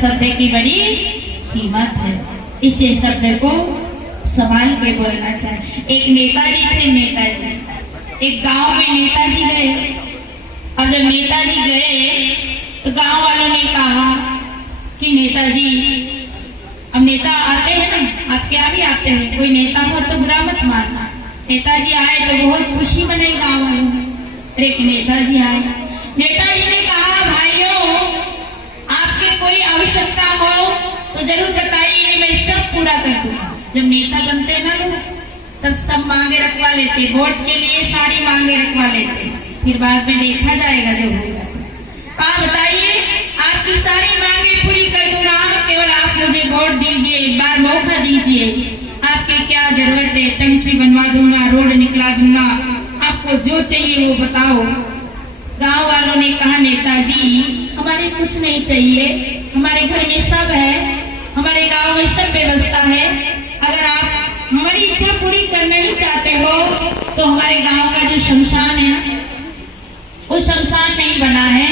शब्द की बड़ी कीमत है। इस शब्द को संभाल के बोलना चाहिए। एक नेताजी थे, नेताजी एक गांव में नेताजी गए। अब जब नेताजी गए तो गांव वालों ने कहा कि नेताजी, अब नेता आते हैं ना, आप क्या भी आते हैं, कोई नेता हो तो बुरा मत मारना। नेताजी आए तो बहुत खुशी मनाई गांव वालों ने। एक नेताजी आए, नेताजी ने कहा भाइयों, आपके कोई आवश्यकता हो तो जरूर बताइए, मैं सब पूरा कर दूंगा। जब नेता बनते ना लोग, तब सब मांगे रखवा लेते, वोट के लिए सारी मांगे रखवा लेते, फिर बाद में देखा जाएगा जो होगा। आप बताइए, आपकी सारी मांगे पूरी कर दूंगा, केवल आप मुझे वोट दीजिए, एक बार मौका दीजिए। आपकी क्या जरूरत है, टंकी बनवा दूंगा, रोड निकला दूंगा, आपको जो चाहिए वो बताओ। गांव वालों ने कहा नेताजी, हमारे कुछ नहीं चाहिए, हमारे घर में सब है, हमारे गांव में सब व्यवस्था है। अगर आप हमारी इच्छा पूरी करना ही चाहते हो तो हमारे गांव का जो शमशान है ना, वो शमशान नहीं बना है।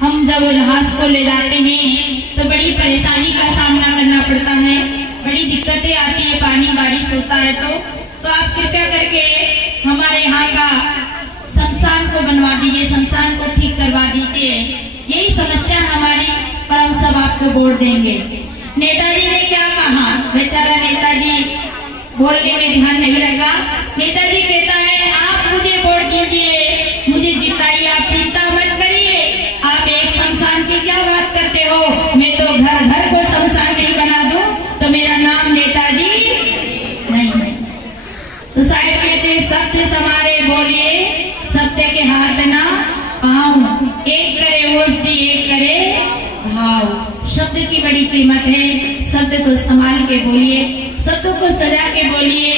हम जब लाश को ले जाते हैं तो बड़ी परेशानी का सामना करना पड़ता है, बड़ी दिक्कतें आती है, पानी बारिश होता है तो आप कृपया करके हमारे यहाँ का शमशान को बनवा दीजिए, शमशान को ठीक करवा दीजिए। यही समस्या हमारी, पर हम सब आपको वोट देंगे। नेताजी ने क्या कहा, बेचारा नेताजी बोलने में ध्यान नहीं लगा। नेताजी कहता है, आप मुझे वोट दीजिए, मुझे जिताइए, आप चिंता मत करिए। आप एक शमशान की क्या बात करते हो, मैं तो घर घर को शमशान नहीं बना दूं तो मेरा नाम नेताजी नहीं है। तो शायद कहते सत्य समारे बोलिए, सत्य के हाथ ना पाँव, एक करे ओसदी एक करे घाव। शब्द की बड़ी कीमत है, शब्द को संभाल के बोलिए, शब्दों को सजा के बोलिए।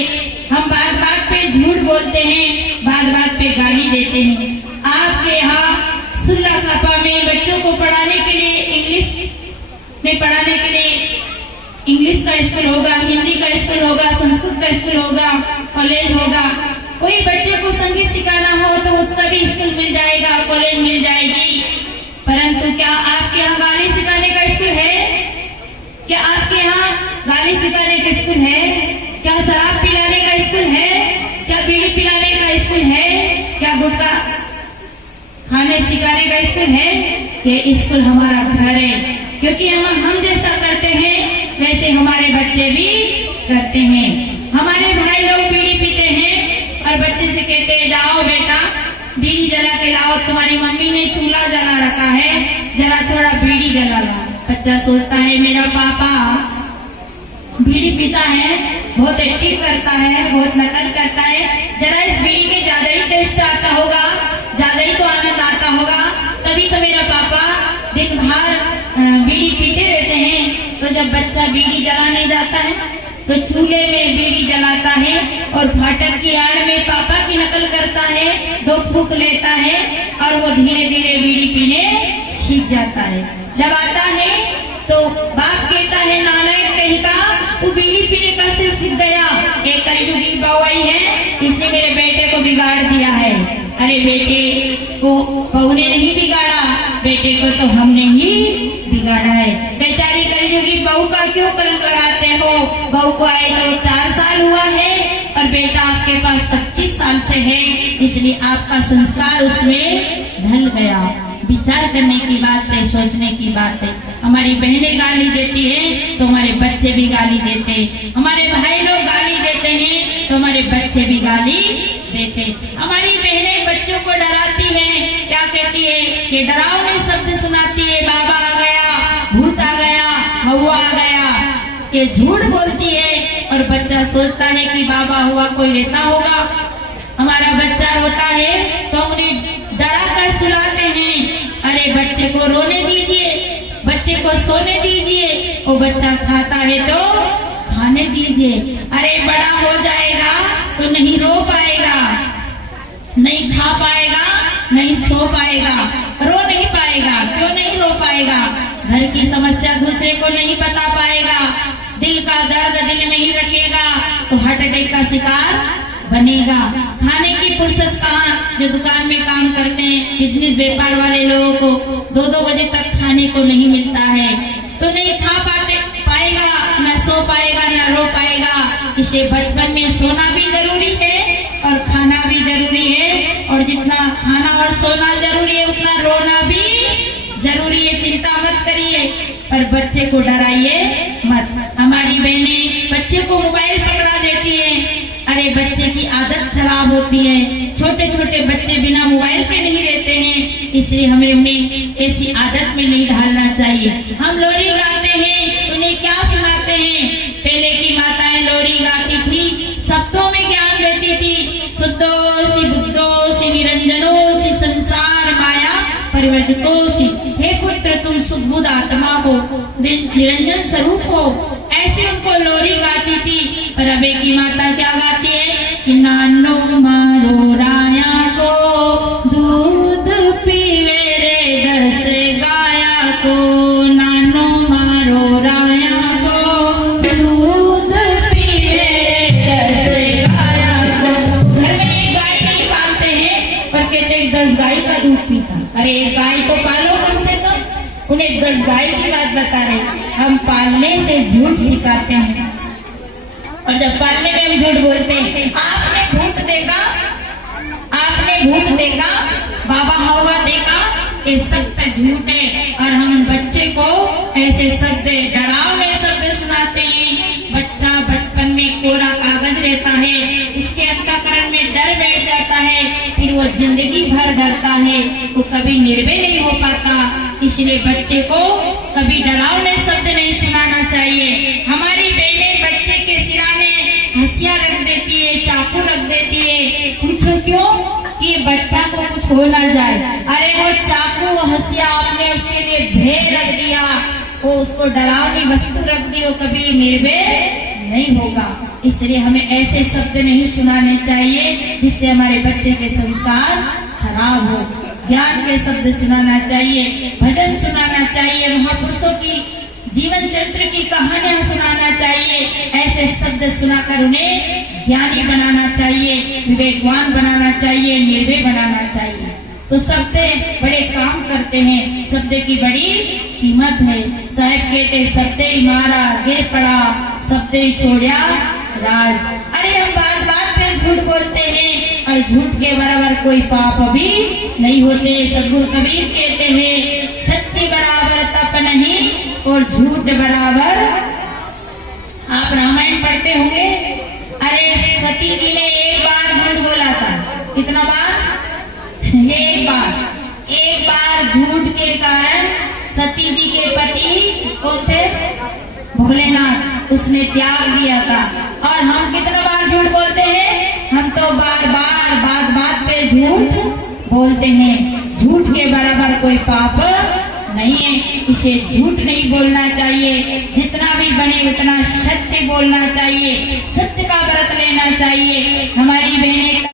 हम बात बात पे झूठ बोलते हैं, बात बात पे गाली देते हैं। आपके यहाँ सुल्ला खापा में बच्चों को पढ़ाने के लिए, इंग्लिश में पढ़ाने के लिए इंग्लिश का स्कूल होगा, हिंदी का स्कूल होगा, संस्कृत का स्कूल होगा, कॉलेज होगा। कोई बच्चे को संगीत सिखाना हो तो उसका भी स्कूल मिल जाएगा, कॉलेज मिल जाएगी। परंतु क्या आपके यहाँ गाली सिखाने का स्कूल है? क्या आपके यहाँ गाली सिखाने का स्कूल है? क्या शराब पिलाने का स्कूल है? क्या बीड़ी पिलाने का स्कूल है? क्या गुटखा खाने सिखाने का स्कूल है? ये स्कूल हमारा घर है, क्योंकि हम जैसा करते हैं वैसे हमारे बच्चे भी करते हैं। हमारे भाई लोग बीड़ी पीते हैं और बच्चे से कहते हैं, जाओ बेटा बीड़ी जला के लाओ, तुम्हारी मम्मी ने चूल्हा जला रखा है, जरा थोड़ा बीड़ी जला ला। बच्चा सोचता है मेरा पापा बीड़ी पीता है, बहुत एक्टिव करता है, बहुत नकल करता है, जरा इस बीड़ी में ज्यादा ही टेस्ट आता होगा, ज्यादा ही तो आनंद आता होगा, तभी तो मेरा पापा दिन भर बीड़ी पीते रहते हैं। तो जब बच्चा बीड़ी जलाने जाता है तो चूल्हे में बीड़ी जलाता है और फाटक की आड़ में पापा की नकल करता है, 2 फूंक लेता है और वो धीरे धीरे बीड़ी पीने सीख जाता है। जब आता है तो बाप कहता है, नालायक कहीं का, तू बीड़ी पीने का से सीख गया, एक कलयुगी बहू आई है, इसने मेरे बेटे को बिगाड़ दिया है। अरे बेटे को बहू ने नहीं बिगाड़ा, बेटे को तो हमने ही बिगाड़ा है। बेचारी कलयुगी बहू का क्यों कलंक लगाते हो? बहू को आए तो 4 साल हुआ है और बेटा आपके पास 25 साल से है, इसलिए आपका संस्कार उसमें ढल गया। विचार करने की बात है, सोचने की बात है। हमारी बहनें गाली देती है तो हमारे बच्चे भी गाली देते, हमारे भाई लोग गाली देते हैं तो हमारे बच्चे भी गाली देते। हमारी बहनें बच्चों को डराती हैं, क्या कहती है कि डरावने शब्द सुनाती है, बाबा आ गया, भूत आ गया, हवा आ गया, ये झूठ बोलती है और बच्चा सोचता है कि बाबा हुआ कोई रहता होगा। हमारा बच्चा रोता है तो उन्हें डरा कर सुलाते हैं, अरे बच्चे को रोने दीजिए, बच्चे को सोने दीजिए, वो बच्चा खाता है तो खाने दीजिए। अरे बड़ा हो जाएगा तो नहीं रो पाएगा, नहीं खा पाएगा, नहीं सो पाएगा, रो नहीं पाएगा। क्यों नहीं रो पाएगा? घर की समस्या दूसरे को नहीं बता पाएगा, दिल का दर्द दिल में ही रखेगा तो हार्ट अटैक का शिकार बनेगा। खाने की फुर्सत कहाँ? जो दुकान में काम करते हैं, बिजनेस व्यापार वाले लोगों को 2-2 बजे तक खाने को नहीं मिलता है तो नहीं इसे बचपन में सोना भी जरूरी है और खाना भी जरूरी है, और जितना खाना और सोना जरूरी है उतना रोना भी जरूरी है। चिंता मत करिए, पर बच्चे को डराइए मत। हमारी बहनें बच्चे को मोबाइल पकड़ा देती है, अरे बच्चे की आदत खराब होती है। छोटे छोटे बच्चे बिना मोबाइल के नहीं रहते हैं, इसलिए हमें उन्हें ऐसी आदत में नहीं डालना चाहिए। हम लोरी गाते हैं, उन्हें क्या सुनाते हैं? पहले की माताएं लोरी गाती थी, शब्दों में ज्ञान देती थी। शुद्धोषि बुद्धोषि निरंजनोषि संसार माया परिवर्तितोषि। हे पुत्र, तुम सुबुद्ध आत्मा हो, निरंजन स्वरूप हो, ऐसे उनको लोरी गाती थी। पर अबे की माता क्या गाती है कि नानो मारो राया को दूध पीवे रे दस गाया को, नानो मारो राया को दूध पीवे रे दस गाया को। घर में एक गाय नहीं पालते हैं, पर कहते हैं 10 गाय का दूध पीता। अरे एक गाय को पालो कम से कम। उन्हें 10 गाय की बात बता रहे। हम पालने से झूठ सिखाते हैं, और जब पालने में हम झूठ बोलते हैं। आपने भूत देखा, आपने भूत देखा, बाबा हवा देखा, ये सब तो झूठ है। और हम बच्चे को ऐसे शब्द, डरावने शब्द सुनाते हैं। बच्चा बचपन में कोरा कागज रहता है, इसके अंतःकरण में डर बैठ जाता है, फिर वो जिंदगी भर डरता है, वो कभी निर्भय नहीं हो पाता। इसलिए बच्चे को कभी डरावने शब्द नहीं सुनाना चाहिए। हमारी बहनें बच्चे के सिराने हंसिया रख देती है, चाकू रख देती है। पूछो क्यों? कि बच्चा को कुछ हो ना जाए। अरे वो चाकू हंसिया आपने उसके लिए भय रख दिया, वो उसको डरावनी वस्तु रख दी, वो कभी निर्भय नहीं होगा। इसलिए हमें ऐसे शब्द नहीं सुनाने चाहिए जिससे हमारे बच्चे के संस्कार खराब हो। ज्ञान के शब्द सुनाना चाहिए, भजन सुनाना चाहिए, महापुरुषों की जीवन चरित्र की कहानियां सुनाना चाहिए। ऐसे शब्द सुनाकर उन्हें ज्ञानी बनाना चाहिए, विवेकवान बनाना चाहिए, निर्भय बनाना चाहिए। तो शब्द बड़े काम करते हैं, शब्द की बड़ी कीमत है। साहब कहते शब्द ही मारा गिर पड़ा, शब्द ही छोड़ा राज। अरे हम बात बात पे झूठ बोलते हैं, और झूठ के बराबर कोई पाप भी नहीं होते। सद्गुरु कबीर कहते हैं सत्य बराबर तप नहीं और झूठ बराबर। आप रामायण पढ़ते होंगे। अरे सती जी ने एक बार झूठ बोला था। कितना बार? एक बार झूठ के कारण सती जी के पति को थे भोलेनाथ, उसने त्याग दिया था। और हम कितना बार झूठ बोलते हैं? हम तो बार बार बात बात पे झूठ बोलते हैं। झूठ के बराबर कोई पाप नहीं है, इसे झूठ नहीं बोलना चाहिए। जितना भी बने उतना सत्य बोलना चाहिए, सत्य का व्रत लेना चाहिए। हमारे